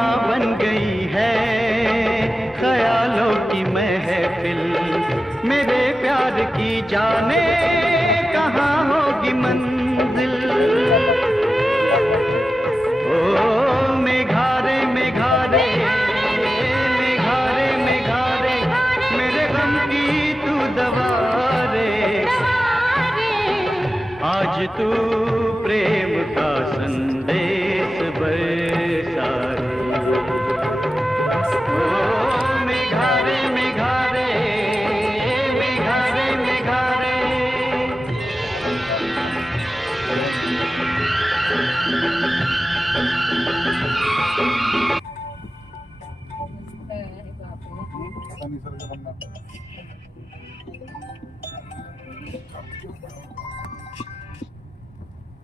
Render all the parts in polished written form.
सीमा बन गई है ख्यालों की महफिल। मेरे प्यार की जाने कहाँ होगी मंजिल। ओ मेघारे मेघारे मेघारे मेघारे मेरे गम की तू दवा रे। आज तू प्रेम का संदेश बरसा रे। ओ मेघारे मेघारे मेघारे मेघारे।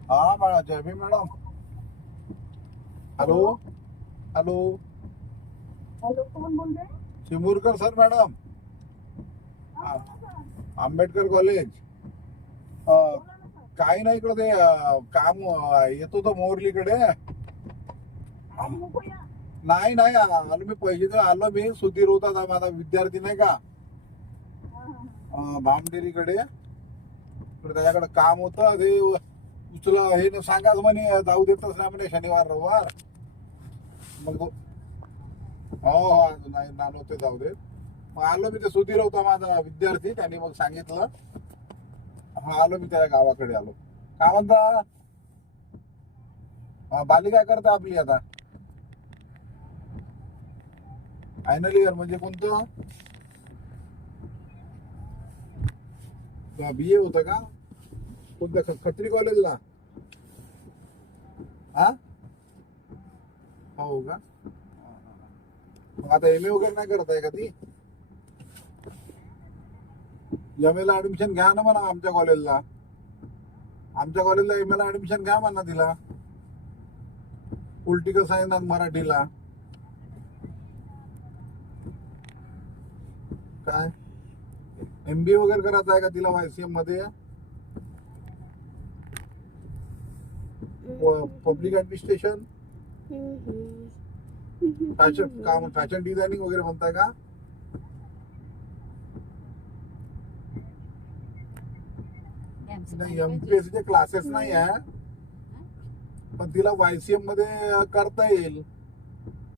हाँ मैडम, जय Bhim madam. Hello hello, hello, कौन बोल रहे हैं? Chimurkar sir madam, Ambedkar college. काही नाही इकडे ते काम येत होतं मोरलीकडे. आणि नको या. नाही नाही आलो मी, पैसे तर आलो मी. सुधीर होता माझा विद्यार्थी नाही का, भामदेरीकडे. त्याच्याकडे काम होतं, ते उचला हे सांगाच म्हणे, जाऊ देतच नाही म्हणे शनिवार रविवार. मग हो नाही नानो ते जाऊ दे. मग आलो मी, ते सुधीर होता माझा विद्यार्थी, त्यांनी मग सांगितलं. हा आलो मी त्याच्या गावाकडे आलो. काय म्हणता बाली, काय करता आपली आता? फायनल इयर म्हणजे कोणतं? BA होतं का? कोणत्या खत्री कॉलेजला? हा हो का? मग आता MA वगैरे नाही करत आहे का ती? MA ला ऍडमिशन घ्या ना म्हणा आमच्या कॉलेजला. आमच्या कॉलेजला MA ला ऍडमिशन घ्या म्हणा तिला. पॉलिटिकल सायन्स आणि मराठीला. काय MBA वगैरे करत आहे का तिला YCM मध्ये? पब्लिक ऍडमिनिस्ट्रेशन, फॅशन डिझायनिंग वगैरे म्हणताय का? नाही, MPSC चे क्लासेस नाही आहे, पण तिला YCM मध्ये करता येईल.